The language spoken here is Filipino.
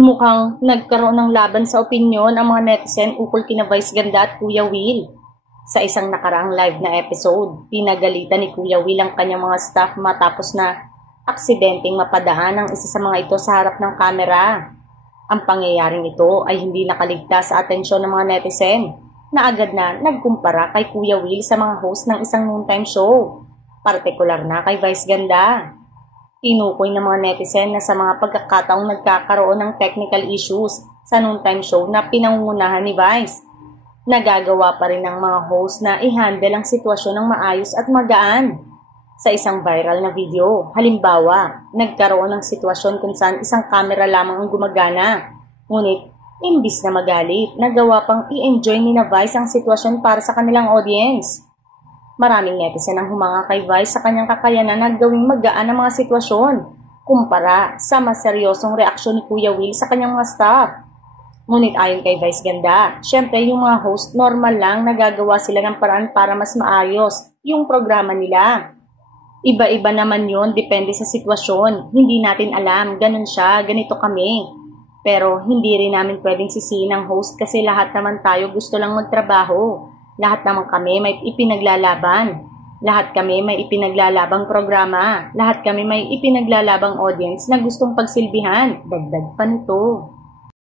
Mukhang nagkaroon ng laban sa opinyon ang mga netizen ukol kina Vice Ganda at Kuya Will. Sa isang nakaraang live na episode, pinagalitan ni Kuya Will ang kanyang mga staff matapos na aksidenteng mapadaan ang isa sa mga ito sa harap ng kamera. Ang pangyayaring ito ay hindi nakaligtas sa atensyon ng mga netizen na agad na nagkumpara kay Kuya Will sa mga host ng isang noontime show, partikular na kay Vice Ganda. Tinukoy ng mga netizen na sa mga pagkakataong nagkakaroon ng technical issues sa noontime show na pinangungunahan ni Vice, nagagawa pa rin ng mga host na i-handle ang sitwasyon ng maayos at magaan. Sa isang viral na video, halimbawa, nagkaroon ng sitwasyon kung saan isang camera lamang ang gumagana. Ngunit, imbis na magalit, nagawa pang i-enjoy ni na Vice ang sitwasyon para sa kanilang audience. Maraming netizen ang humanga kay Vice sa kanyang kakayanan na gawing magaan ang mga sitwasyon, kumpara sa mas seryosong reaksyon ni Kuya Will sa kanyang mga staff. Ngunit ayon kay Vice Ganda, syempre yung mga host normal lang nagagawa sila ng paraan para mas maayos yung programa nila. Iba-iba naman yon, depende sa sitwasyon. Hindi natin alam, ganun siya, ganito kami. Pero hindi rin namin pwedeng sisihin ang host kasi lahat naman tayo gusto lang magtrabaho. Lahat naman kami may ipinaglalaban. Lahat kami may ipinaglalabang programa. Lahat kami may ipinaglalabang audience na gustong pagsilbihan. Dagdag pa nito.